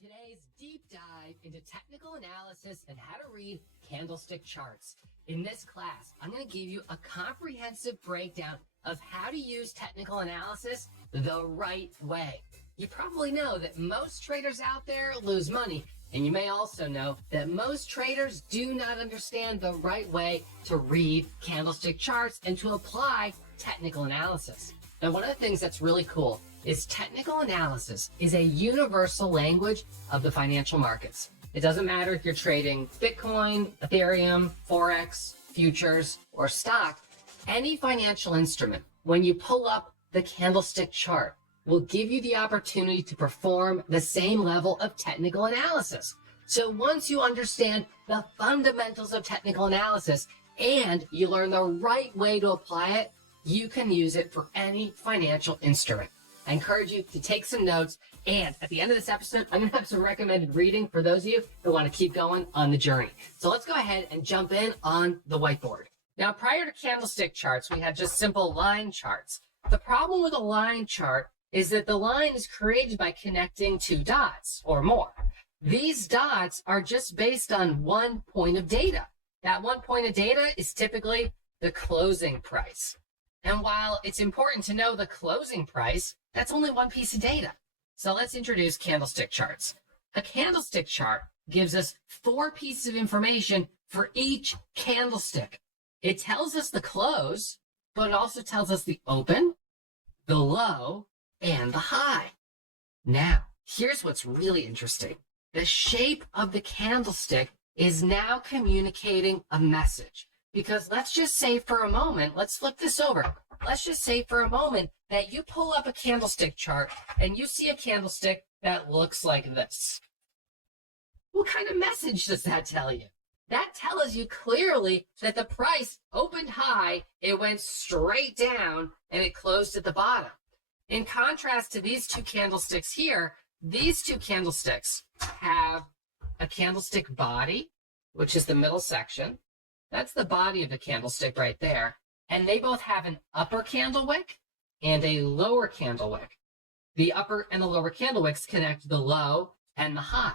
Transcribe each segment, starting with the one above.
today's deep dive into technical analysis and how to read candlestick charts. In this class, I'm going to give you a comprehensive breakdown of how to use technical analysis the right way. You probably know that most traders out there lose money, and you may also know that most traders do not understand the right way to read candlestick charts and to apply technical analysis. Now, one of the things that's really cool is technical analysis is a universal language of the financial markets. It doesn't matter if you're trading Bitcoin, Ethereum, Forex, futures, or stock. Any financial instrument, when you pull up the candlestick chart, will give you the opportunity to perform the same level of technical analysis. So once you understand the fundamentals of technical analysis and you learn the right way to apply it, you can use it for any financial instrument. I encourage you to take some notes, and at the end of this episode, I'm going to have some recommended reading for those of you who want to keep going on the journey. So let's go ahead and jump in on the whiteboard. Now, prior to candlestick charts, we had just simple line charts. The problem with a line chart is that the line is created by connecting two dots or more. These dots are just based on one point of data. That one point of data is typically the closing price. And while it's important to know the closing price, that's only one piece of data. So let's introduce candlestick charts. A candlestick chart gives us 4 pieces of information for each candlestick. It tells us the close, but it also tells us the open, the low, and the high. Now, here's what's really interesting. The shape of the candlestick is now communicating a message. Because let's just say for a moment, let's flip this over. Let's just say for a moment that you pull up a candlestick chart and you see a candlestick that looks like this. What kind of message does that tell you? That tells you clearly that the price opened high, it went straight down, and it closed at the bottom. In contrast to these two candlesticks here, these two candlesticks have a candlestick body, which is the middle section. That's the body of the candlestick right there. And they both have an upper candle wick and a lower candle wick. The upper and the lower candle wicks connect the low and the high.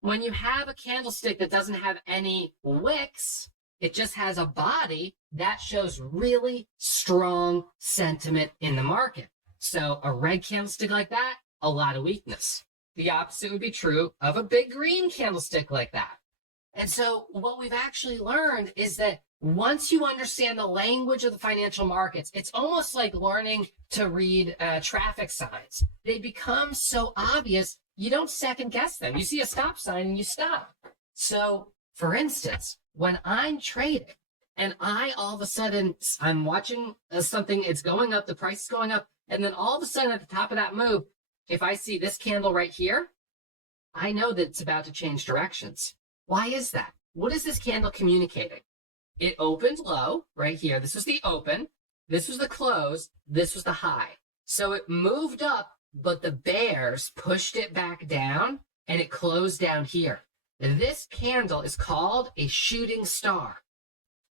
When you have a candlestick that doesn't have any wicks, it just has a body, that shows really strong sentiment in the market. So a red candlestick like that, a lot of weakness. The opposite would be true of a big green candlestick like that. And so what we've actually learned is that once you understand the language of the financial markets, it's almost like learning to read traffic signs. They become so obvious, you don't second guess them. You see a stop sign and you stop. So, for instance, when I'm trading and all of a sudden, I'm watching something, it's going up, the price is going up, and then all of a sudden at the top of that move, if I see this candle right here, I know that it's about to change directions. Why is that? What is this candle communicating? It opened low right here. This was the open. This was the close. This was the high. So it moved up, but the bears pushed it back down and it closed down here. This candle is called a shooting star.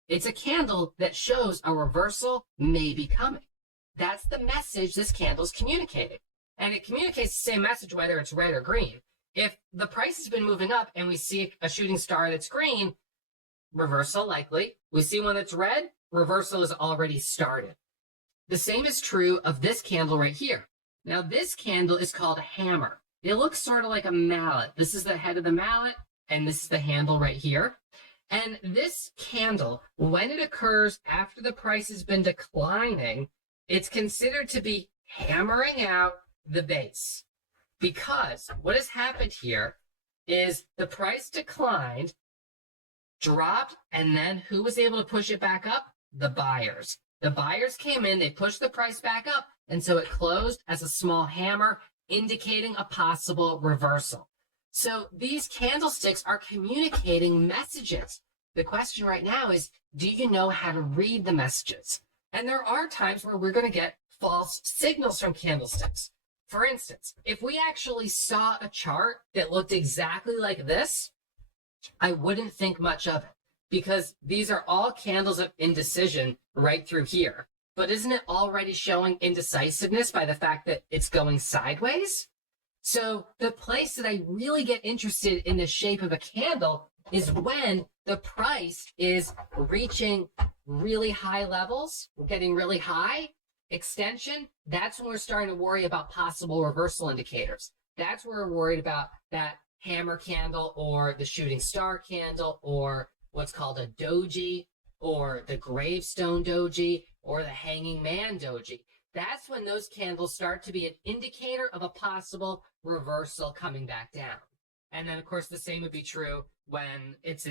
It's a candle that shows a reversal may be coming. That's the message this candle is communicating. And it communicates the same message whether it's red or green. If the price has been moving up and we see a shooting star that's green, reversal likely. We see one that's red, reversal is already started. The same is true of this candle right here. Now this candle is called a hammer. It looks sort of like a mallet. This is the head of the mallet, and this is the handle right here. And this candle, when it occurs after the price has been declining, it's considered to be hammering out the base. Because what has happened here is the price declined, dropped, and then who was able to push it back up? The buyers. The buyers came in, they pushed the price back up, and so it closed as a small hammer, indicating a possible reversal. So these candlesticks are communicating messages. The question right now is, do you know how to read the messages? And there are times where we're going to get false signals from candlesticks. For instance, if we actually saw a chart that looked exactly like this, I wouldn't think much of it because these are all candles of indecision right through here. But isn't it already showing indecisiveness by the fact that it's going sideways? So the place that I really get interested in the shape of a candle is when the price is reaching really high levels, getting really high extension. That's when we're starting to worry about possible reversal indicators. That's where we're worried about that hammer candle or the shooting star candle or what's called a doji or the gravestone doji or the hanging man doji. That's when those candles start to be an indicator of a possible reversal coming back down. And then, of course, the same would be true when it's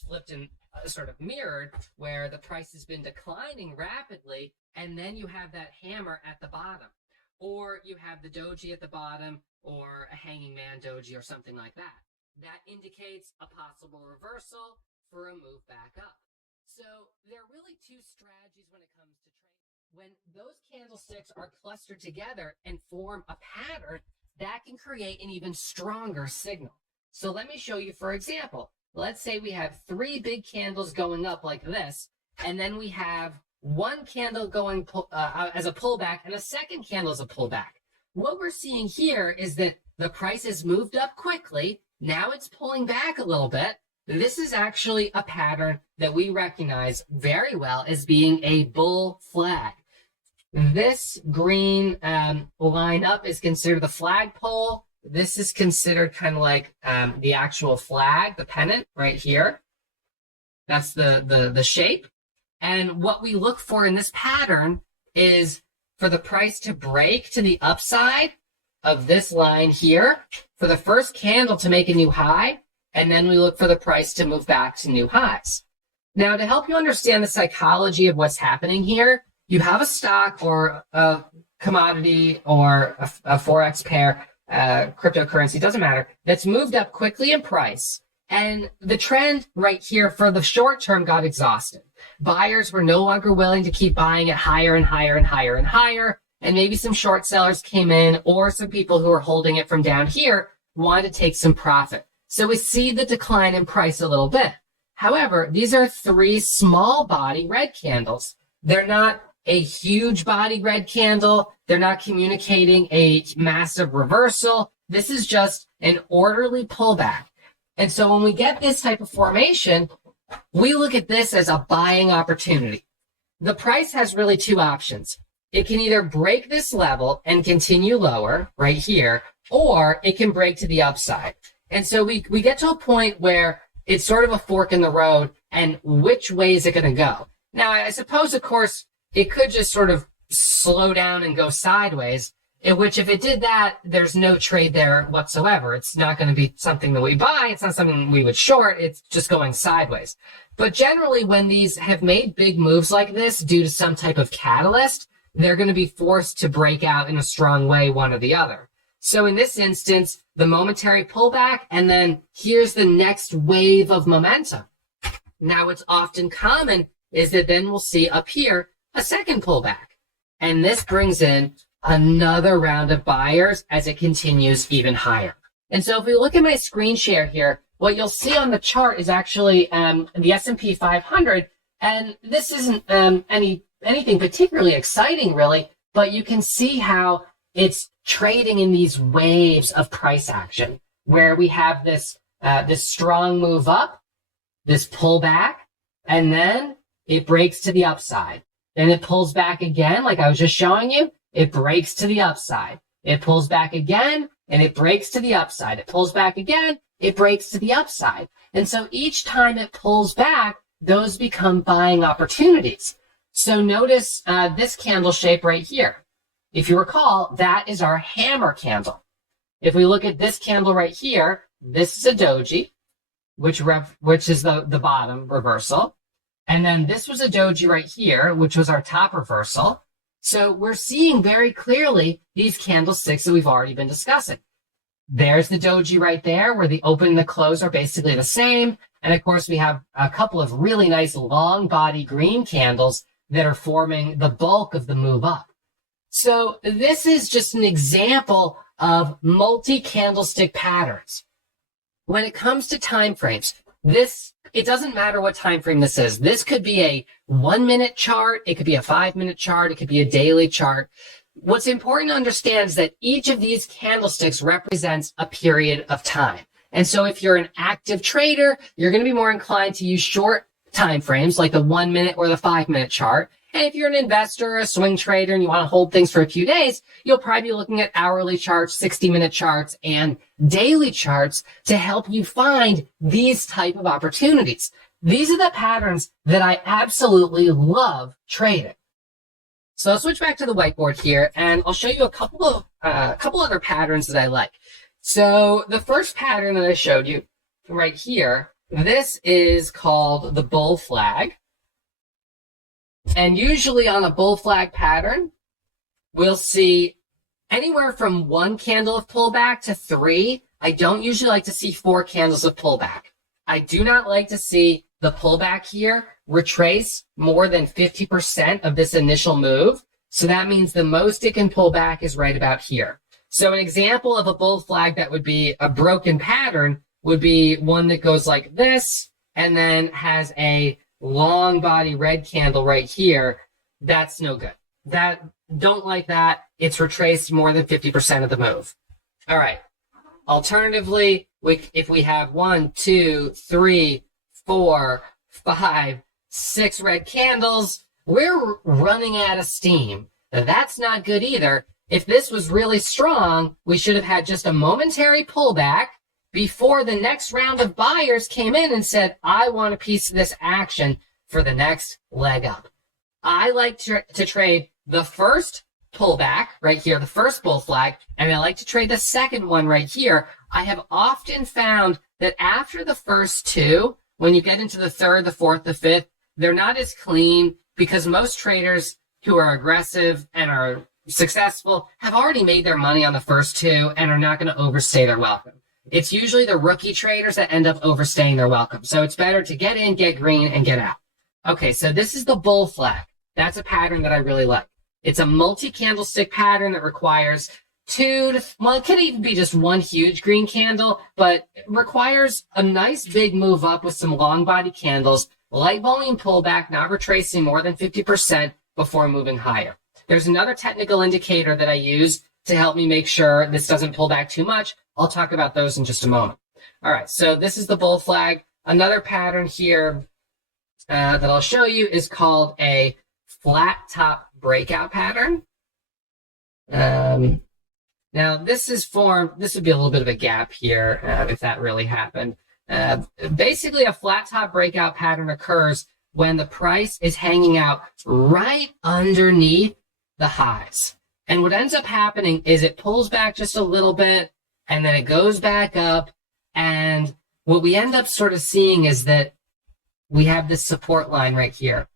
flipped and sort of mirrored, where the price has been declining rapidly, and then you have that hammer at the bottom, or you have the doji at the bottom, or a hanging man doji, or something like that. That indicates a possible reversal for a move back up. So there are really two strategies when it comes to trading. When those candlesticks are clustered together and form a pattern, that can create an even stronger signal. So let me show you, for example. Let's say we have 3 big candles going up like this, and then we have one candle going as a pullback and a second candle as a pullback. What we're seeing here is that the price has moved up quickly. Now it's pulling back a little bit. This is actually a pattern that we recognize very well as being a bull flag. This green line up is considered the flagpole. This is considered kind of like the actual flag, the pennant right here. That's the shape. And what we look for in this pattern is for the price to break to the upside of this line here, for the first candle to make a new high, and then we look for the price to move back to new highs. Now, to help you understand the psychology of what's happening here, you have a stock or a commodity or a Forex pair, cryptocurrency, doesn't matter, that's moved up quickly in price. And the trend right here for the short term got exhausted. Buyers were no longer willing to keep buying it higher and higher and higher and higher. And maybe some short sellers came in, or some people who were holding it from down here wanted to take some profit. So we see the decline in price a little bit. However, these are 3 small body red candles. They're not a huge body red candle. They're not communicating a massive reversal. This is just an orderly pullback. And so when we get this type of formation, we look at this as a buying opportunity. The price has really 2 options. It can either break this level and continue lower right here, or it can break to the upside. And so we get to a point where it's sort of a fork in the road, and which way is it going to go? Now, I suppose, of course, it could just sort of slow down and go sideways, in which if it did that, there's no trade there whatsoever. It's not going to be something that we buy. It's not something we would short. It's just going sideways. But generally, when these have made big moves like this due to some type of catalyst, they're going to be forced to break out in a strong way, one or the other. So in this instance, the momentary pullback, and then here's the next wave of momentum. Now, what's often common is that then we'll see up here a second pullback. And this brings in another round of buyers as it continues even higher. And so if we look at my screen share here, what you'll see on the chart is actually the S&P 500. And this isn't anything particularly exciting, really, but you can see how it's trading in these waves of price action, where we have this strong move up, this pullback, and then it breaks to the upside. Then it pulls back again, like I was just showing you. It breaks to the upside. It pulls back again, and it breaks to the upside. It pulls back again, it breaks to the upside. And so each time it pulls back, those become buying opportunities. So notice this candle shape right here. If you recall, that is our hammer candle. If we look at this candle right here, this is a doji, which is the bottom reversal. And then this was a doji right here, which was our top reversal. So we're seeing very clearly these candlesticks that we've already been discussing. There's the doji right there, where the open and the close are basically the same. And of course, we have a couple of really nice long body green candles that are forming the bulk of the move up. So this is just an example of multi-candlestick patterns. When it comes to time frames, it doesn't matter what time frame this is. This could be a 1-minute chart. It could be a 5-minute chart. It could be a daily chart. what's important to understand is that each of these candlesticks represents a period of time. And so if you're an active trader, you're going to be more inclined to use short time frames like the 1 minute or the 5 minute chart. And if you're an investor or a swing trader and you want to hold things for a few days, you'll probably be looking at hourly charts, 60-minute charts, and daily charts to help you find these type of opportunities. These are the patterns that I absolutely love trading. So I'll switch back to the whiteboard here, and I'll show you a couple other patterns that I like. So the first pattern that I showed you right here, this is called the bull flag. And usually on a bull flag pattern, we'll see anywhere from 1 candle of pullback to 3. I don't usually like to see 4 candles of pullback. I do not like to see the pullback here retrace more than 50% of this initial move. So that means the most it can pull back is right about here. So an example of a bull flag that would be a broken pattern would be one that goes like this and then has a long body red candle right here. That's no good. Don't like that. It's retraced more than 50% of the move. All right. Alternatively, if we have 1, 2, 3, 4, 5, 6 red candles, we're running out of steam. Now, that's not good either. If this was really strong, we should have had just a momentary pullback before the next round of buyers came in and said, I want a piece of this action for the next leg up. I like to trade the first pullback right here, the first bull flag, and I like to trade the second one right here. I have often found that after the first two, when you get into the third, the fourth, the fifth, they're not as clean because most traders who are aggressive and are successful have already made their money on the first two and are not going to overstay their welcome. It's usually the rookie traders that end up overstaying their welcome. So it's better to get in, get green, and get out. Okay, so this is the bull flag. That's a pattern that I really like. It's a multi-candlestick pattern that requires it could even be just one huge green candle, but it requires a nice big move up with some long body candles, light volume pullback, not retracing more than 50% before moving higher. There's another technical indicator that I use to help me make sure this doesn't pull back too much. I'll talk about those in just a moment. All right, so this is the bull flag. Another pattern here that I'll show you is called a flat top breakout pattern. Now this would be a little bit of a gap here if that really happened. Basically, a flat top breakout pattern occurs when the price is hanging out right underneath the highs. And what ends up happening is it pulls back just a little bit and then it goes back up. And what we end up sort of seeing is that we have this support line right here.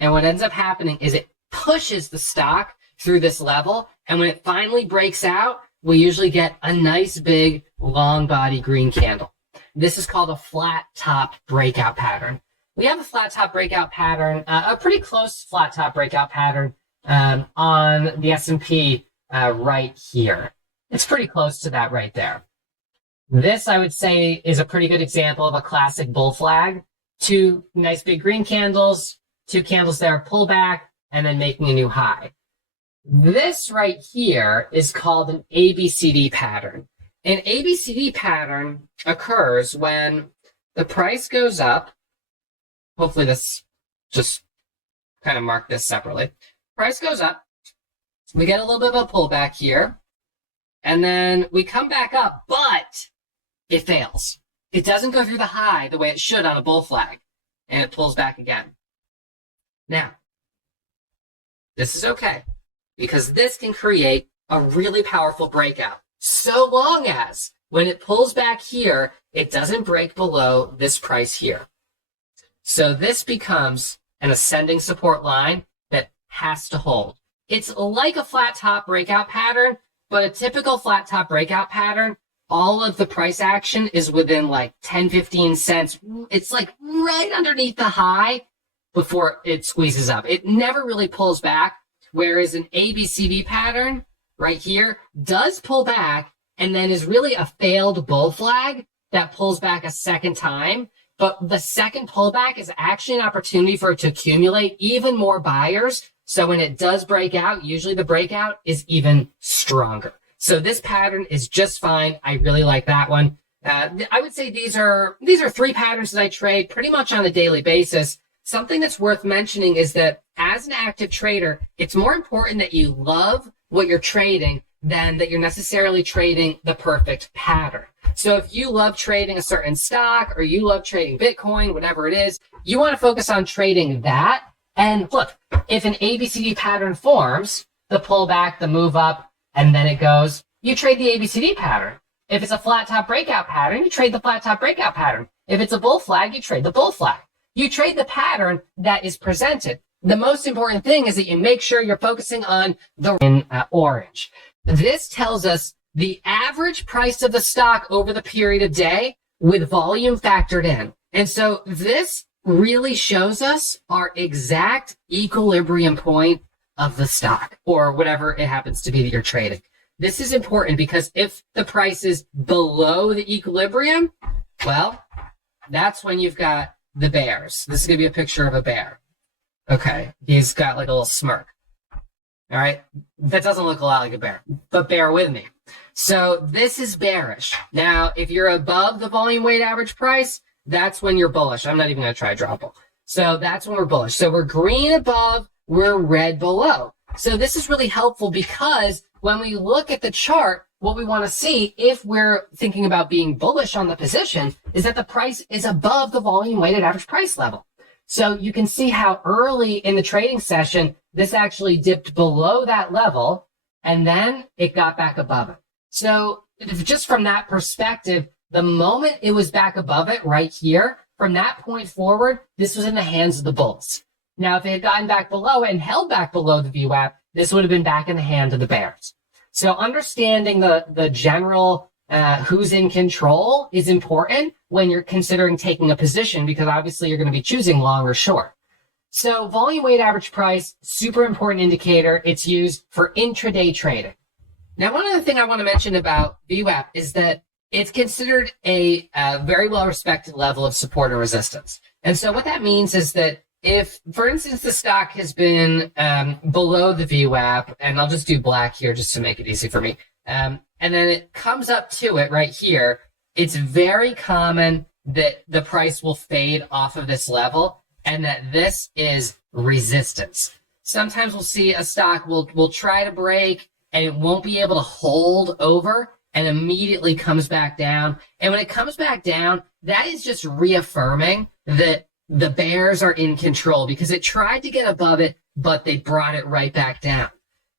And what ends up happening is it pushes the stock through this level. And when it finally breaks out, we usually get a nice big long body green candle. This is called a flat top breakout pattern. We have a flat top breakout pattern, a pretty close flat top breakout pattern on the S&P right here. It's pretty close to that right there. This, I would say, is a pretty good example of a classic bull flag. 2 nice big green candles, 2 candles there, pull back, and then making a new high. This right here is called an ABCD pattern. An ABCD pattern occurs when the price goes up. Hopefully this just kind of mark this separately. Price goes up. We get a little bit of a pullback here. And then we come back up, but it fails. It doesn't go through the high the way it should on a bull flag. And it pulls back again. Now, this is okay, because this can create a really powerful breakout, so long as when it pulls back here, it doesn't break below this price here. So this becomes an ascending support line that has to hold. It's like a flat top breakout pattern, but a typical flat top breakout pattern, all of the price action is within like 10, 15 cents. It's like right underneath the high before it squeezes up. It never really pulls back, whereas an ABCD pattern right here does pull back and then is really a failed bull flag that pulls back a second time. But the second pullback is actually an opportunity for it to accumulate even more buyers So when it does break out, usually the breakout is even stronger. So this pattern is just fine. I really like that one. I would say these are 3 patterns that I trade pretty much on a daily basis. Something that's worth mentioning is that as an active trader, it's more important that you love what you're trading than that you're necessarily trading the perfect pattern. So if you love trading a certain stock or you love trading Bitcoin, whatever it is, you want to focus on trading that. And look, if an ABCD pattern forms, the pullback, the move up, and then it goes, you trade the ABCD pattern. If it's a flat top breakout pattern, you trade the flat top breakout pattern. If it's a bull flag, you trade the bull flag. You trade the pattern that is presented. The most important thing is that you make sure you're focusing on the orange. This tells us the average price of the stock over the period of day with volume factored in. And so this really shows us our exact equilibrium point of the stock or whatever it happens to be that you're trading. This is important because if the price is below the equilibrium, well, that's when you've got the bears. This is going to be a picture of a bear. Okay, he's got like a little smirk. All right, that doesn't look a lot like a bear, but bear with me. So this is bearish. Now, if you're above the volume weighted average price, that's when you're bullish. I'm not even going to try a drop ball. So that's when we're bullish. So we're green above, we're red below. So this is really helpful because when we look at the chart, what we want to see if we're thinking about being bullish on the position is that the price is above the volume weighted average price level. So you can see how early in the trading session, this actually dipped below that level and then it got back above it. So just from that perspective, the moment it was back above it right here, from that point forward, this was in the hands of the bulls. Now, if it had gotten back below it and held back below the VWAP, this would have been back in the hands of the bears. So understanding the general who's in control is important when you're considering taking a position because obviously you're going to be choosing long or short. So volume weighted average price, super important indicator. It's used for intraday trading. Now, one other thing I want to mention about VWAP is that it's considered a very well-respected level of support or resistance. And so what that means is that if, for instance, the stock has been below the VWAP, and I'll just do black here just to make it easy for me, and then it comes up to it right here, it's very common that the price will fade off of this level and that this is resistance. Sometimes we'll see a stock will try to break and it won't be able to hold over and immediately comes back down. And when it comes back down, that is just reaffirming that the bears are in control because it tried to get above it, but they brought it right back down.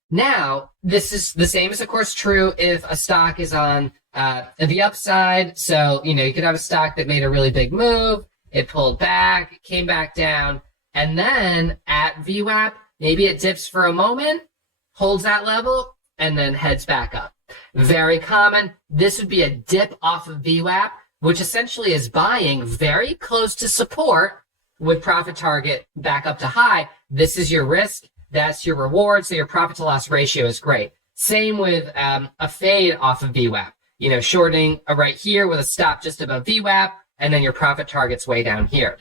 Now, this is the same is, of course, true if a stock is on the upside. So, you could have a stock that made a really big move. It pulled back, it came back down, and then at VWAP, maybe it dips for a moment, holds that level, and then heads back up. Very common. This would be a dip off of VWAP, which essentially is buying very close to support with profit target back up to high. This is your risk. That's your reward. So your profit to loss ratio is great. Same with a fade off of VWAP. Shorting right here with a stop just above VWAP, and then your profit target's way down here.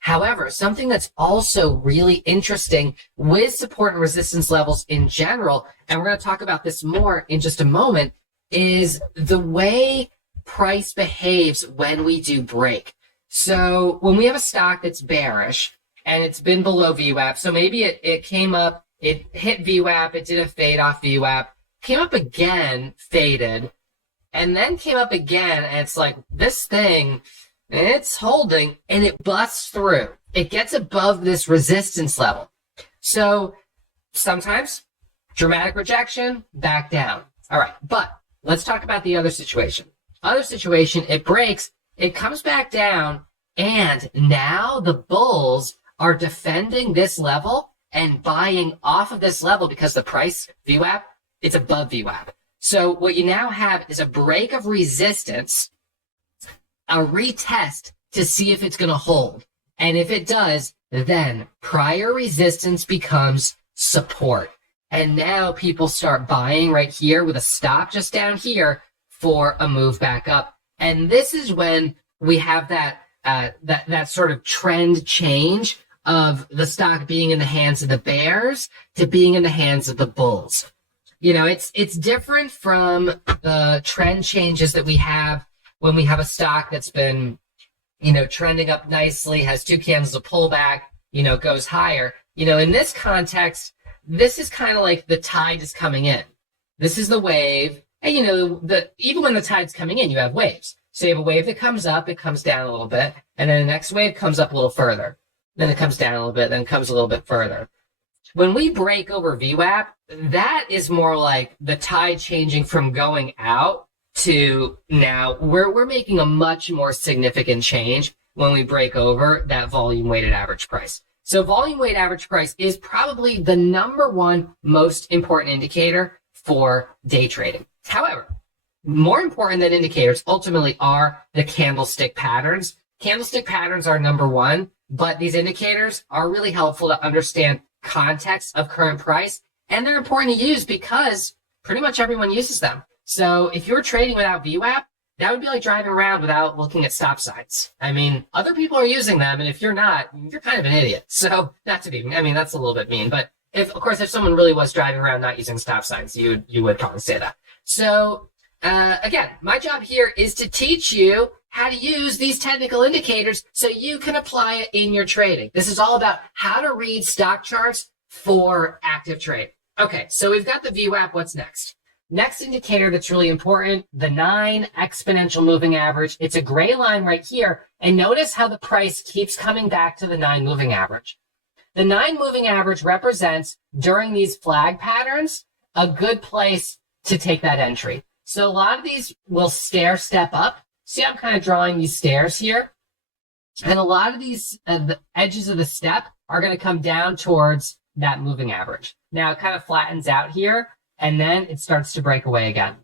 However, something that's also really interesting with support and resistance levels in general, and we're going to talk about this more in just a moment, is the way price behaves when we do break. So when we have a stock that's bearish and it's been below VWAP, so maybe it came up, it hit VWAP, it did a fade off VWAP, came up again, faded, and then came up again, and it's like this thing, it's holding, and it busts through. It gets above this resistance level. So sometimes dramatic rejection, back down. All right, but let's talk about the other situation. Other situation, it breaks, it comes back down, and now the bulls are defending this level and buying off of this level because the price, VWAP, it's above VWAP. So what you now have is a break of resistance, a retest to see if it's going to hold. And if it does, then prior resistance becomes support. And now people start buying right here with a stop just down here for a move back up. And this is when we have that sort of trend change of the stock being in the hands of the bears to being in the hands of the bulls. You know, it's different from the trend changes that we have when we have a stock that's been, you know, trending up nicely, has two candles of pullback, you know, goes higher. You know, in this context, this is kind of like the tide is coming in. This is the wave. And, you know, even when the tide's coming in, you have waves. So you have a wave that comes up, it comes down a little bit, and then the next wave comes up a little further. Then it comes down a little bit, then it comes a little bit further. When we break over VWAP, that is more like the tide changing from going out to now. We're making a much more significant change when we break over that volume weighted average price. So volume weighted average price is probably the number one most important indicator for day trading. However, more important than indicators ultimately are the candlestick patterns. Candlestick patterns are number one, but these indicators are really helpful to understand context of current price, and they're important to use because pretty much everyone uses them. So if you're trading without VWAP, that would be like driving around without looking at stop signs. I mean, other people are using them, and if you're not, you're kind of an idiot. So not to be, I mean, that's a little bit mean, but if someone really was driving around not using stop signs, you would probably say that. So again, my job here is to teach you how to use these technical indicators so you can apply it in your trading. This is all about how to read stock charts for active trade. Okay, so we've got the VWAP. What's next? Next indicator that's really important, the 9 exponential moving average. It's a gray line right here. And notice how the price keeps coming back to the 9 moving average. The 9 moving average represents, during these flag patterns, a good place to take that entry. So a lot of these will stair step up. See, I'm kind of drawing these stairs here. And a lot of these, the edges of the step are going to come down towards that moving average. Now it kind of flattens out here, and then it starts to break away again.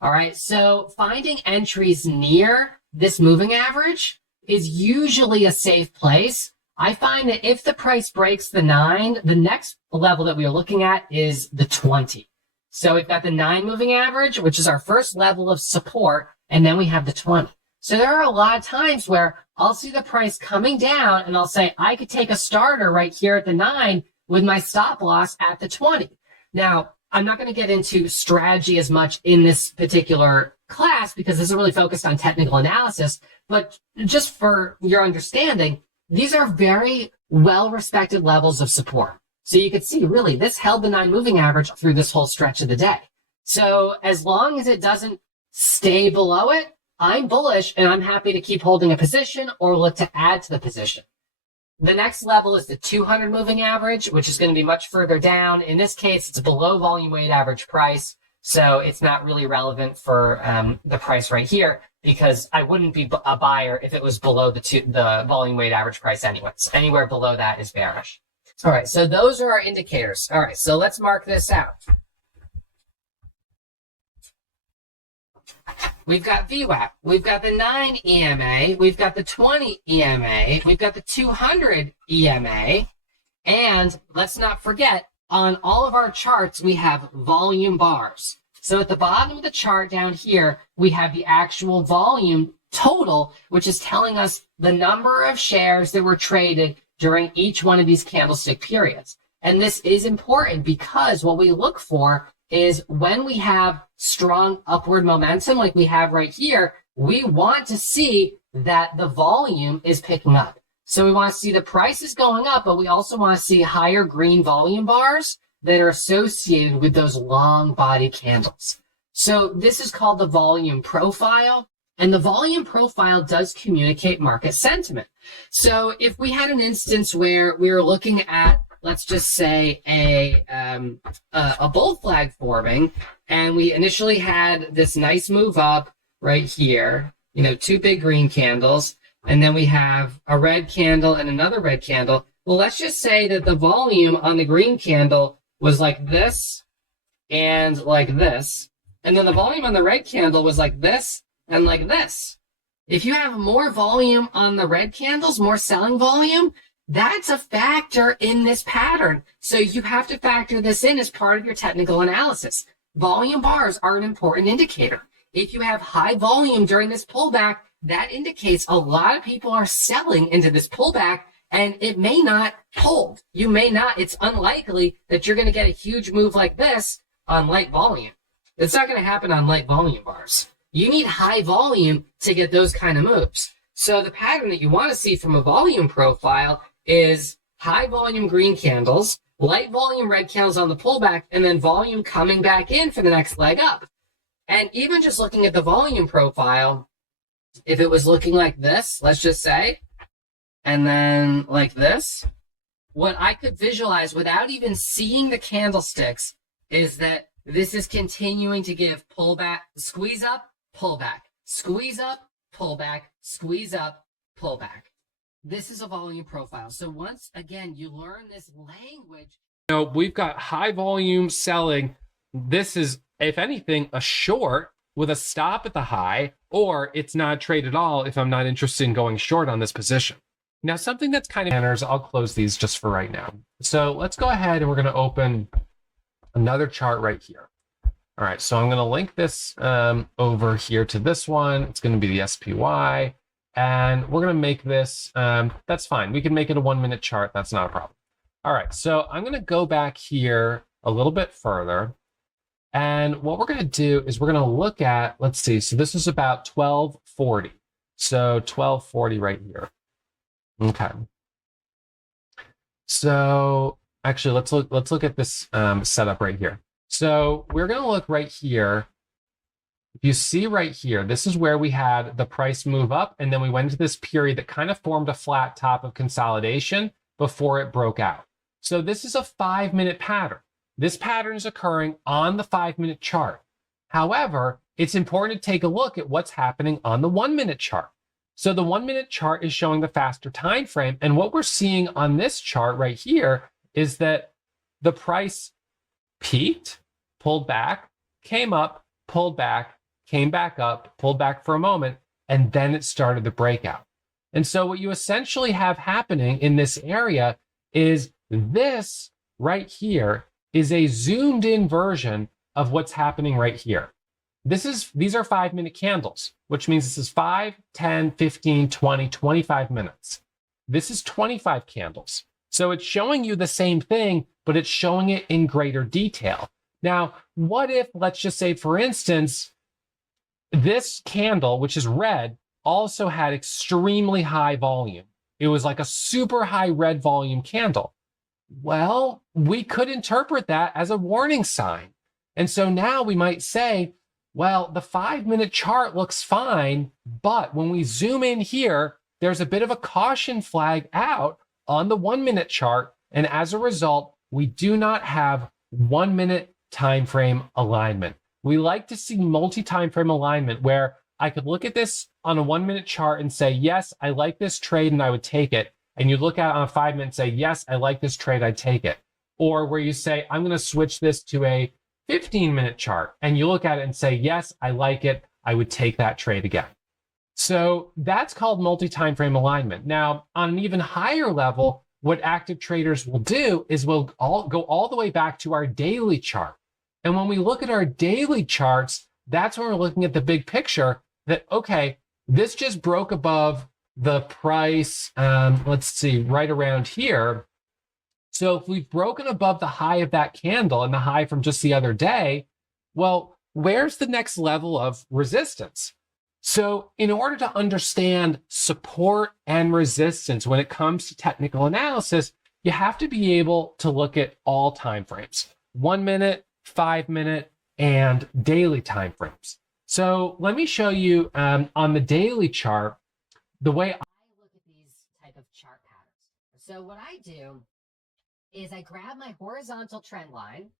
All right, so finding entries near this moving average is usually a safe place. I find that if the price breaks the 9, the next level that we are looking at is the 20. So we've got the 9 moving average, which is our first level of support, and then we have the 20. So there are a lot of times where I'll see the price coming down and I'll say, I could take a starter right here at the 9 with my stop loss at the 20. Now, I'm not going to get into strategy as much in this particular class because this is really focused on technical analysis, but just for your understanding, these are very well-respected levels of support. So you can see, really, this held the 9 moving average through this whole stretch of the day. So as long as it doesn't stay below it, I'm bullish and I'm happy to keep holding a position or look to add to the position. The next level is the 200 moving average, which is going to be much further down. In this case, it's below volume weighted average price. So it's not really relevant for the price right here because I wouldn't be a buyer if it was below the volume weighted average price anyways. Anywhere below that is bearish. All right, so those are our indicators. All right, so let's mark this out. We've got VWAP, we've got the 9 EMA, we've got the 20 EMA, we've got the 200 EMA, and let's not forget, on all of our charts, we have volume bars. So at the bottom of the chart down here, we have the actual volume total, which is telling us the number of shares that were traded during each one of these candlestick periods. And this is important because what we look for is when we have strong upward momentum like we have right here, we want to see that the volume is picking up. So we want to see the prices going up, but we also want to see higher green volume bars that are associated with those long body candles. So this is called the volume profile. And the volume profile does communicate market sentiment. So if we had an instance where we were looking at, let's just say a bull flag forming, and we initially had this nice move up right here, you know, 2 big green candles, and then we have a red candle and another red candle. Well, let's just say that the volume on the green candle was like this and like this, and then the volume on the red candle was like this and like this. If you have more volume on the red candles, more selling volume, that's a factor in this pattern. So you have to factor this in as part of your technical analysis. Volume bars are an important indicator. If you have high volume during this pullback, that indicates a lot of people are selling into this pullback, and it may not hold. You may not, it's unlikely that you're going to get a huge move like this on light volume. It's not going to happen on light volume bars. You need high volume to get those kind of moves. So the pattern that you want to see from a volume profile is high volume green candles, light volume red candles on the pullback, and then volume coming back in for the next leg up. And even just looking at the volume profile, if it was looking like this, let's just say, and then like this, what I could visualize without even seeing the candlesticks is that this is continuing to give pullback, squeeze up, pullback, squeeze up, pullback, squeeze up, pullback. This is a volume profile. So once again, you learn this language. We've got high volume selling. This is, if anything, a short with a stop at the high, or it's not a trade at all if I'm not interested in going short on this position. Now, something that's kind of manners, I'll close these just for right now. So let's go ahead and we're going to open another chart right here. All right, so I'm going to link this over here to this one. It's going to be the SPY, and we're going to make this, that's fine. We can make it a 1 minute chart. That's not a problem. All right, so I'm going to go back here a little bit further. And what we're going to do is we're going to look at, let's see, so this is about 1240. So 1240 right here. Okay. So actually, let's look at this setup right here. So we're going to look right here. If you see right here, this is where we had the price move up, and then we went into this period that kind of formed a flat top of consolidation before it broke out. So this is a 5 minute pattern. This pattern is occurring on the 5 minute chart. However, it's important to take a look at what's happening on the 1 minute chart. So the 1 minute chart is showing the faster time frame. And what we're seeing on this chart right here is that the price peaked, pulled back, came up, pulled back, came back up, pulled back for a moment, and then it started the breakout. And so what you essentially have happening in this area is this right here is a zoomed in version of what's happening right here. These are 5 minute candles, which means this is 5, 10, 15, 20, 25 minutes. This is 25 candles. So it's showing you the same thing, but it's showing it in greater detail. Now, what if, let's just say, for instance, this candle, which is red, also had extremely high volume. It was like a super high red volume candle. Well, we could interpret that as a warning sign. And so now we might say, well, the 5 minute chart looks fine, but when we zoom in here, there's a bit of a caution flag out on the 1 minute chart. And as a result, we do not have 1 minute time frame alignment. We like to see multi-time frame alignment where I could look at this on a 1 minute chart and say, yes, I like this trade and I would take it. And you look at it on a 5 minute and say, yes, I like this trade, I'd take it. Or where you say, I'm going to switch this to a 15 minute chart. And you look at it and say, yes, I like it, I would take that trade again. So that's called multi-time frame alignment. Now, on an even higher level, what active traders will do is we'll go all the way back to our daily chart. And when we look at our daily charts, that's when we're looking at the big picture that, okay, this just broke above the price, let's see, right around here. So if we've broken above the high of that candle and the high from just the other day, well, where's the next level of resistance? So in order to understand support and resistance when it comes to technical analysis, you have to be able to look at all time frames, 1 minute, 5 minute, and daily time frames. So let me show you on the daily chart, the way I look at these type of chart patterns. So what I do is I grab my horizontal trend line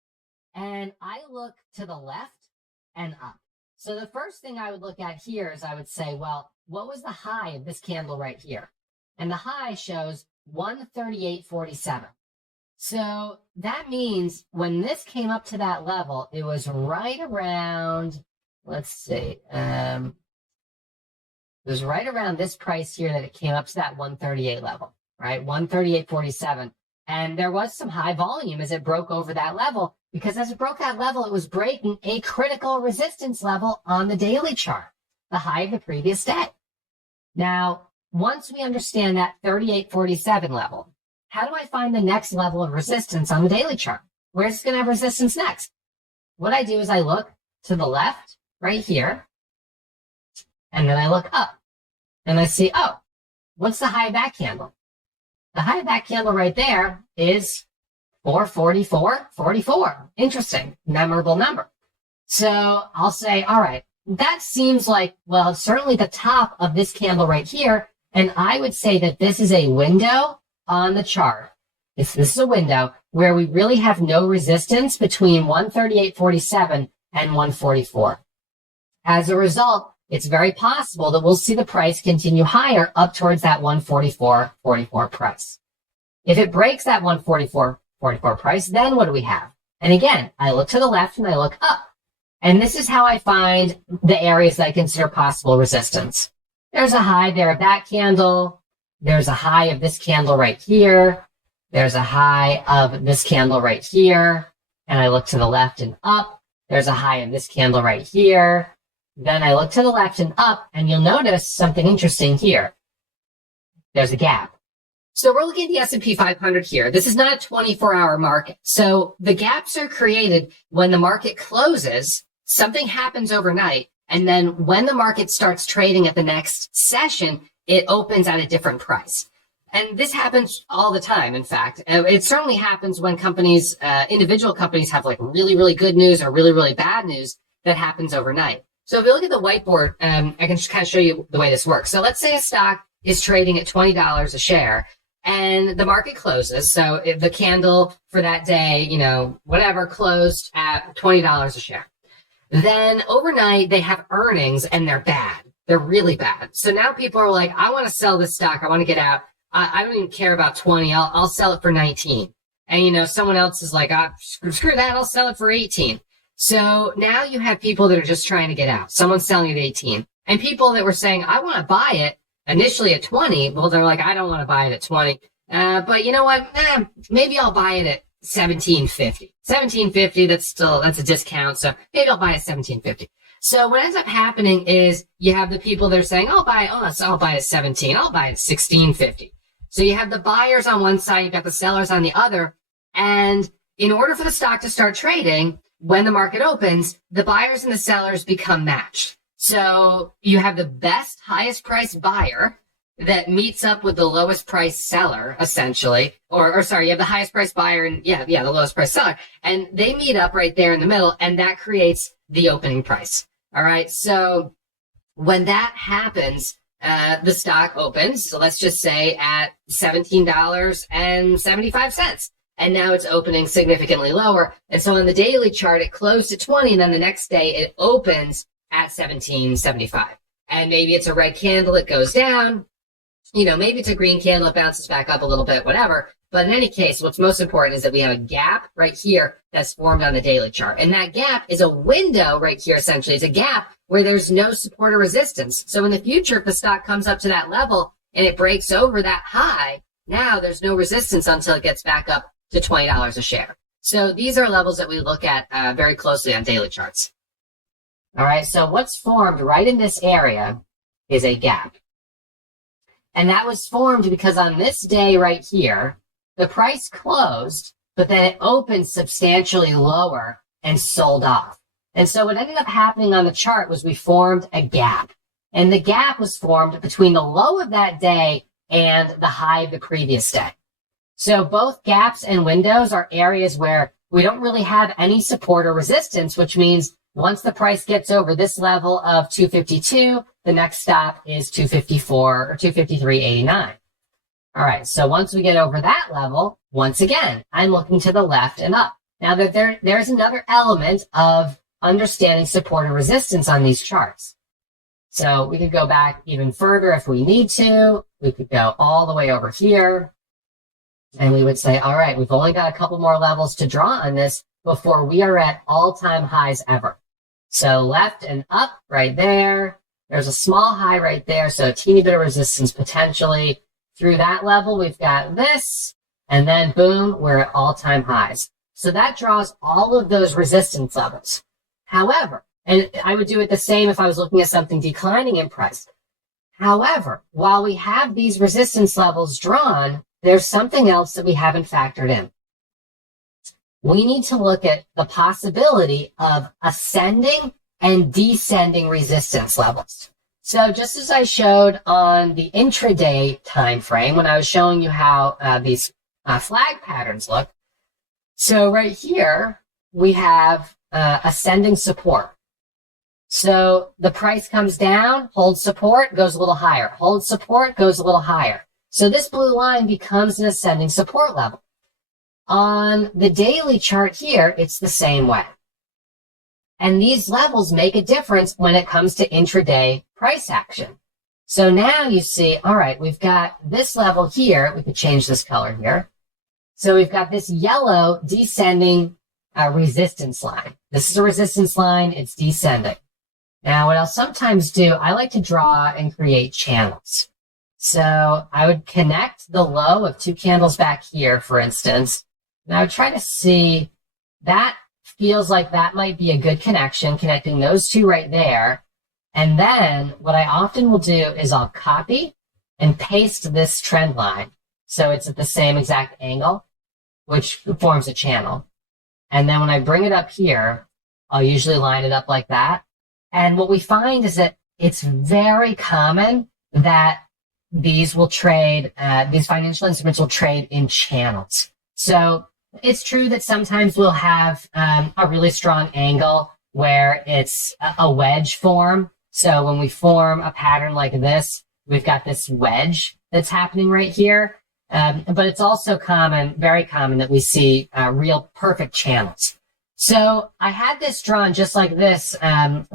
and I look to the left and up. So the first thing I would look at here is I would say, well, what was the high of this candle right here? And the high shows 138.47. So that means when this came up to that level, it was right around, let's see, it was right around this price here that it came up to that 138 level, right? 138.47. And there was some high volume as it broke over that level, because as it broke that level, it was breaking a critical resistance level on the daily chart, the high of the previous day. Now, once we understand that 38.47 level, how do I find the next level of resistance on the daily chart? Where's it going to have resistance next? What I do is I look to the left right here, and then I look up and I see, oh, what's the high of that candle? The high of that candle right there is 444.44. Interesting, memorable number. So I'll say, all right, that seems like, well, it's certainly the top of this candle right here. And I would say that this is a window on the chart. This is a window where we really have no resistance between 138.47 and 144. As a result, it's very possible that we'll see the price continue higher up towards that 144.44 price. If it breaks that 144.44 price, then what do we have? And again, I look to the left and I look up. And this is how I find the areas that I consider possible resistance. There's a high there of that candle. There's a high of this candle right here. There's a high of this candle right here. And I look to the left and up. There's a high of this candle right here. Then I look to the left and up, and you'll notice something interesting here. There's a gap. So we're looking at the S&P 500 here. This is not a 24-hour market. So the gaps are created when the market closes, something happens overnight, and then when the market starts trading at the next session, it opens at a different price. And this happens all the time, in fact. It certainly happens when companies, individual companies have like really, really good news or really, really bad news that happens overnight. So if you look at the whiteboard, I can just kind of show you the way this works. So let's say a stock is trading at $20 a share and the market closes. So if the candle for that day, whatever, closed at $20 a share. Then overnight they have earnings and they're bad. They're really bad. So now people are like, I want to sell this stock. I want to get out. I don't even care about 20. I'll sell it for 19. And, someone else is like, screw that. I'll sell it for 18. So now you have people that are just trying to get out. Someone's selling at 18. And people that were saying, I want to buy it initially at 20. Well, they're like, I don't want to buy it at 20. But you know what? Maybe I'll buy it at 17.50. 17.50, that's a discount. So maybe I'll buy it at 17.50. So what ends up happening is you have the people that are saying, I'll buy it at 17. I'll buy it at 16.50. So you have the buyers on one side, you've got the sellers on the other. And in order for the stock to start trading, when the market opens, the buyers and the sellers become matched. So you have the best, highest price buyer that meets up with the lowest price seller, essentially. Or sorry, you have the highest price buyer and the lowest price seller. And they meet up right there in the middle, and that creates the opening price. All right. So when that happens, the stock opens. So let's just say at $17.75. And now it's opening significantly lower. And so on the daily chart, it closed at 20. And then the next day it opens at 17.75. And maybe it's a red candle, it goes down. Maybe it's a green candle, it bounces back up a little bit, whatever. But in any case, what's most important is that we have a gap right here that's formed on the daily chart. And that gap is a window right here, essentially. It's a gap where there's no support or resistance. So in the future, if the stock comes up to that level and it breaks over that high, now there's no resistance until it gets back up to $20 a share. So these are levels that we look at very closely on daily charts. All right, so what's formed right in this area is a gap. And that was formed because on this day right here, the price closed, but then it opened substantially lower and sold off. And so what ended up happening on the chart was we formed a gap. And the gap was formed between the low of that day and the high of the previous day. So both gaps and windows are areas where we don't really have any support or resistance, which means once the price gets over this level of 252, the next stop is 254 or 253.89. All right, so once we get over that level, once again, I'm looking to the left and up. Now there's another element of understanding support and resistance on these charts. So we could go back even further if we need to. We could go all the way over here. And we would say, all right, we've only got a couple more levels to draw on this before we are at all-time highs ever. So left and up right there. There's a small high right there, so a teeny bit of resistance potentially. Through that level, we've got this, and then boom, we're at all-time highs. So that draws all of those resistance levels. However, and I would do it the same if I was looking at something declining in price. However, while we have these resistance levels drawn, there's something else that we haven't factored in. We need to look at the possibility of ascending and descending resistance levels. So just as I showed on the intraday time frame when I was showing you how these flag patterns look, so right here we have ascending support. So the price comes down, holds support, goes a little higher, holds support, goes a little higher. So this blue line becomes an ascending support level. On the daily chart here, it's the same way. And these levels make a difference when it comes to intraday price action. So now you see, all right, we've got this level here. We could change this color here. So we've got this yellow descending resistance line. This is a resistance line. It's descending. Now, what I'll sometimes do, I like to draw and create channels. So I would connect the low of 2 candles back here, for instance, and I would try to see that feels like that might be a good connection, connecting those two right there. And then what I often will do is I'll copy and paste this trend line. So it's at the same exact angle, which forms a channel. And then when I bring it up here, I'll usually line it up like that. And what we find is that it's very common that these will trade, these financial instruments will trade in channels. So it's true that sometimes we'll have a really strong angle where it's a wedge form. So when we form a pattern like this, we've got this wedge that's happening right here. But it's also common, very common, that we see real perfect channels. So I had this drawn just like this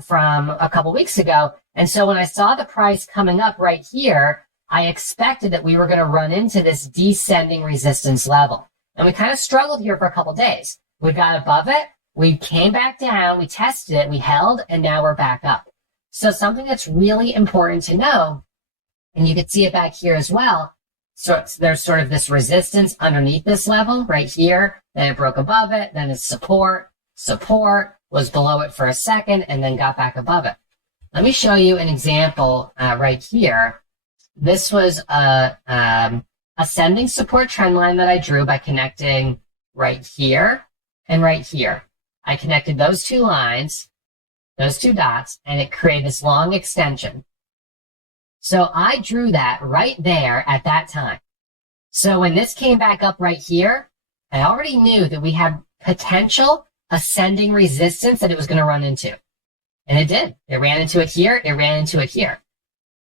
from a couple weeks ago. And so when I saw the price coming up right here, I expected that we were going to run into this descending resistance level. And we kind of struggled here for a couple days. We got above it, we came back down, we tested it, we held, and now we're back up. So something that's really important to know, and you can see it back here as well, so there's sort of this resistance underneath this level right here, then it broke above it, then it's support, was below it for a second, and then got back above it. Let me show you an example right here. This was a ascending support trend line that I drew by connecting right here and right here. I connected those two lines, those two dots, and it created this long extension. So I drew that right there at that time. So when this came back up right here, I already knew that we had potential ascending resistance that it was going to run into. And it did. It ran into it here. It ran into it here.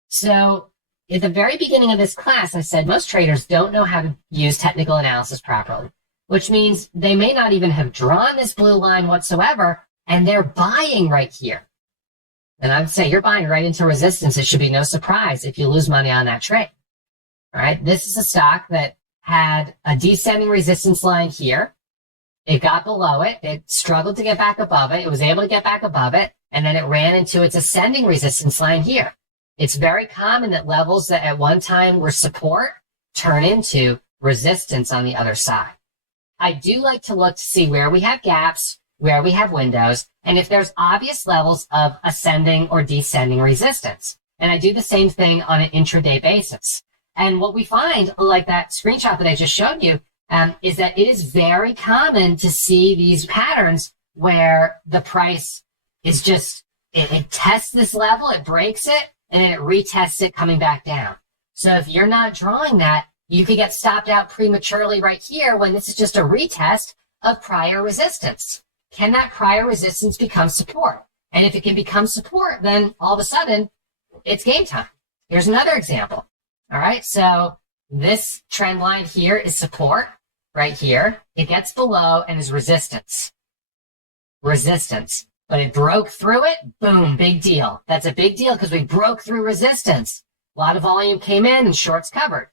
So at the very beginning of this class, I said most traders don't know how to use technical analysis properly, which means they may not even have drawn this blue line whatsoever, and they're buying right here. And I would say you're buying right into resistance. It should be no surprise if you lose money on that trade. All right. This is a stock that had a descending resistance line here. It got below it. It struggled to get back above it. It was able to get back above it. And then it ran into its ascending resistance line here. It's very common that levels that at one time were support turn into resistance on the other side. I do like to look to see where we have gaps, where we have windows, and if there's obvious levels of ascending or descending resistance. And I do the same thing on an intraday basis. And what we find, like that screenshot that I just showed you, is that it is very common to see these patterns where the price is just, it tests this level, it breaks it, and then it retests it coming back down. So if you're not drawing that, you could get stopped out prematurely right here when this is just a retest of prior resistance. Can that prior resistance become support? And if it can become support, then all of a sudden, it's game time. Here's another example. All right, so this trend line here is support right here. It gets below and is resistance. Resistance. But it broke through it. Boom, big deal. That's a big deal because we broke through resistance. A lot of volume came in and shorts covered.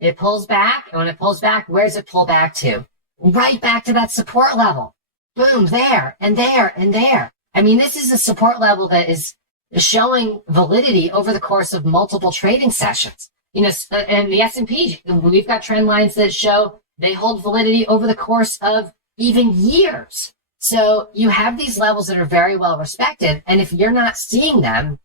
It pulls back, and when it pulls back, where does it pull back to? Right back to that support level. Boom, there, and there, and there. I mean, this is a support level that is showing validity over the course of multiple trading sessions. You know, and the S&P, we've got trend lines that show they hold validity over the course of even years. So you have these levels that are very well respected, and if you're not seeing them,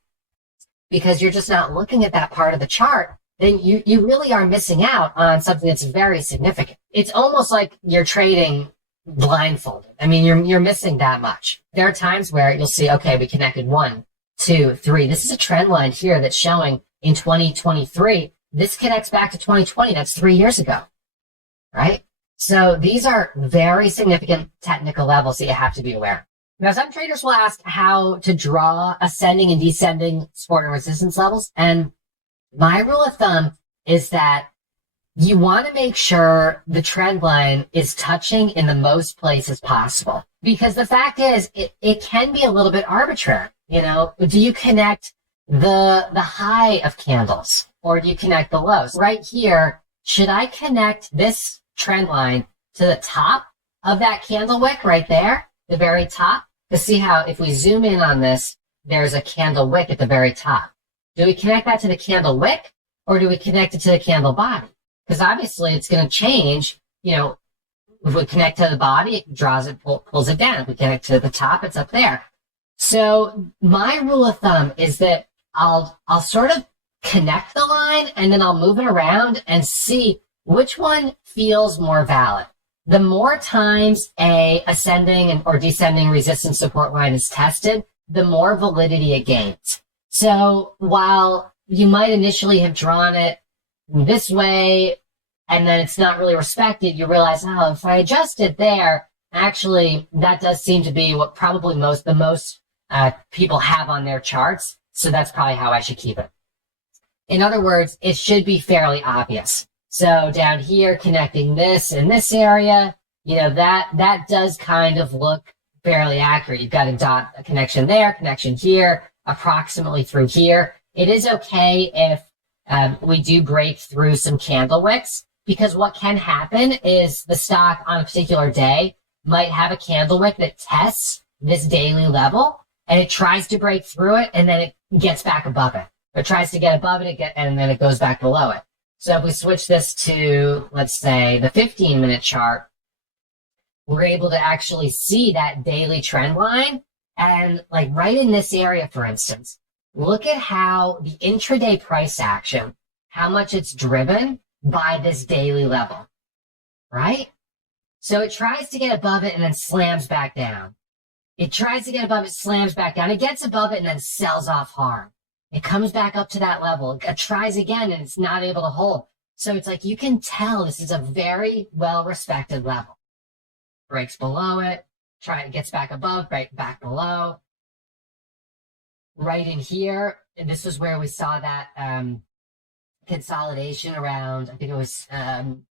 because you're just not looking at that part of the chart, then you really are missing out on something that's very significant. It's almost like you're trading blindfolded. I mean, you're missing that much. There are times where you'll see, okay, we connected 1, 2, 3. This is a trend line here that's showing in 2023. This connects back to 2020. That's 3 years ago, right? So these are very significant technical levels that you have to be aware of. Now, some traders will ask how to draw ascending and descending support and resistance levels. And my rule of thumb is that you want to make sure the trend line is touching in the most places possible. Because the fact is, it can be a little bit arbitrary. You know, do you connect the high of candles or do you connect the lows? Right here, should I connect this trend line to the top of that candle wick right there, the very top? To see how, if we zoom in on this, there's a candle wick at the very top. Do we connect that to the candle wick or do we connect it to the candle body? Because obviously it's going to change. You know, if we connect to the body, it draws it, pulls it down. If we connect to the top, it's up there. So my rule of thumb is that I'll sort of connect the line and then I'll move it around and see which one feels more valid. The more times a ascending or descending resistance support line is tested, the more validity it gains. So while you might initially have drawn it this way and then it's not really respected, you realize, oh, if I adjust it there, actually that does seem to be what probably the most people have on their charts. So that's probably how I should keep it. In other words, it should be fairly obvious. So down here, connecting this in this area, you know, that does kind of look fairly accurate. You've got a connection there, connection here, approximately through here. It is okay if we do break through some candle wicks, because what can happen is the stock on a particular day might have a candle wick that tests this daily level and it tries to break through it and then it gets back above it. It tries to get above it and then it goes back below it. So if we switch this to, let's say, the 15-minute chart, we're able to actually see that daily trend line. And like right in this area, for instance, look at how the intraday price action, how much it's driven by this daily level, right? So it tries to get above it and then slams back down. It tries to get above it, slams back down. It gets above it and then sells off hard. It comes back up to that level. It tries again and it's not able to hold. So it's like you can tell this is a very well-respected level. Breaks below it, gets back above, right back below. Right in here, and this is where we saw that consolidation around, I think it was on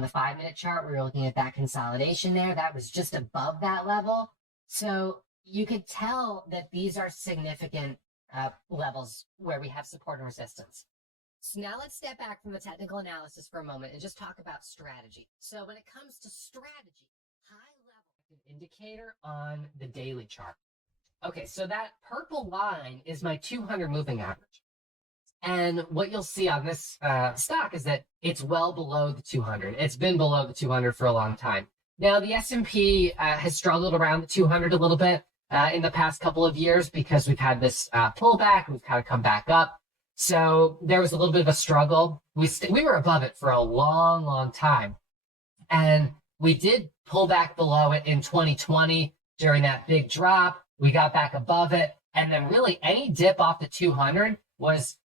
the 5-minute chart, we were looking at that consolidation there. That was just above that level. So you could tell that these are significant levels where we have support and resistance. So now let's step back from the technical analysis for a moment and just talk about strategy. So when it comes to strategy, high level indicator on the daily chart. Okay, so that purple line is my 200 moving average. And what you'll see on this stock is that it's well below the 200. It's been below the 200 for a long time. Now, the S&P has struggled around the 200 a little bit in the past couple of years because we've had this pullback. We've kind of come back up. So there was a little bit of a struggle. We were above it for a long, long time. And we did pull back below it in 2020 during that big drop. We got back above it. And then really any dip off the 200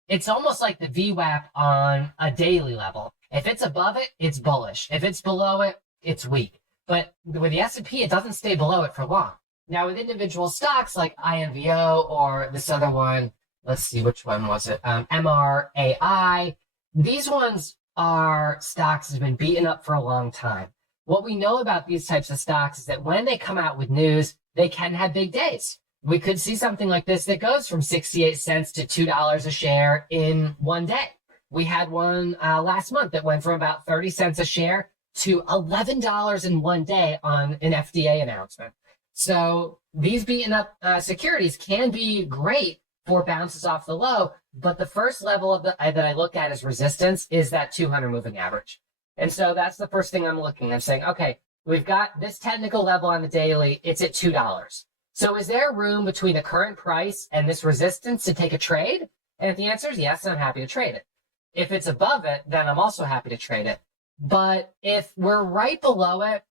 it's almost like the VWAP on a daily level. If it's above it, it's bullish. If it's below it, it's weak. But with the S&P, it doesn't stay below it for long. Now, with individual stocks like INVO or this other one, let's see, which one was it? MRAI. These ones are stocks that have been beaten up for a long time. What we know about these types of stocks is that when they come out with news, they can have big days. We could see something like this that goes from 68 cents to $2 a share in one day. We had one last month that went from about 30 cents a share to $11 in one day on an FDA announcement. So these beaten up securities can be great for bounces off the low, but the first level that I look at as resistance is that 200 moving average. And so that's the first thing I'm looking. I'm saying, okay, we've got this technical level on the daily. It's at $2. So is there room between the current price and this resistance to take a trade? And if the answer is yes, I'm happy to trade it. If it's above it, then I'm also happy to trade it. But if we're right below it,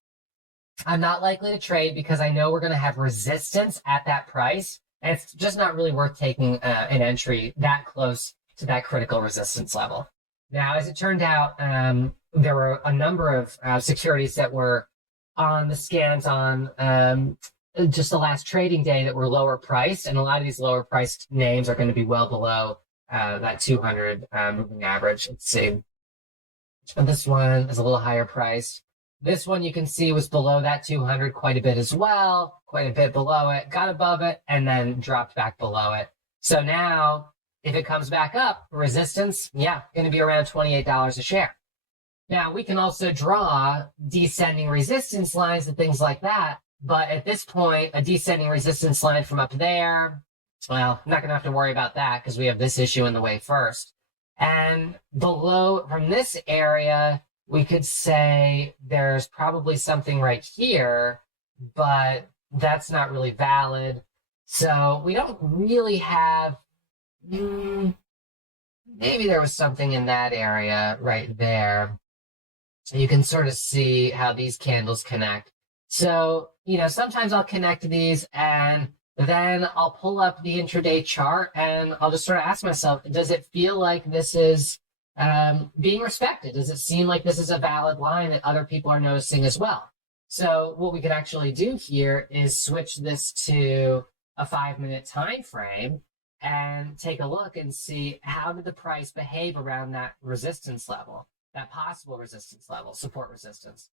I'm not likely to trade because I know we're going to have resistance at that price. And it's just not really worth taking an entry that close to that critical resistance level. Now, as it turned out, there were a number of securities that were on the scans on just the last trading day that were lower priced. And a lot of these lower priced names are going to be well below that 200 moving average. Let's see. And this one is a little higher priced. This one you can see was below that 200 quite a bit as well, quite a bit below it, got above it, and then dropped back below it. So now, if it comes back up, resistance, yeah, going to be around $28 a share. Now, we can also draw descending resistance lines and things like that, but at this point, a descending resistance line from up there, well, I'm not going to have to worry about that because we have this issue in the way first. And below, from this area, we could say there's probably something right here, but that's not really valid. So we don't really have, maybe there was something in that area right there. You can sort of see how these candles connect. So, sometimes I'll connect these and then I'll pull up the intraday chart and I'll just sort of ask myself, does it feel like this is being respected? Does it seem like this is a valid line that other people are noticing as well? So what we could actually do here is switch this to a 5-minute time frame and take a look and see how did the price behave around that resistance level, that possible resistance level, support resistance.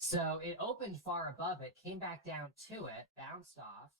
So it opened far above it, came back down to it, bounced off,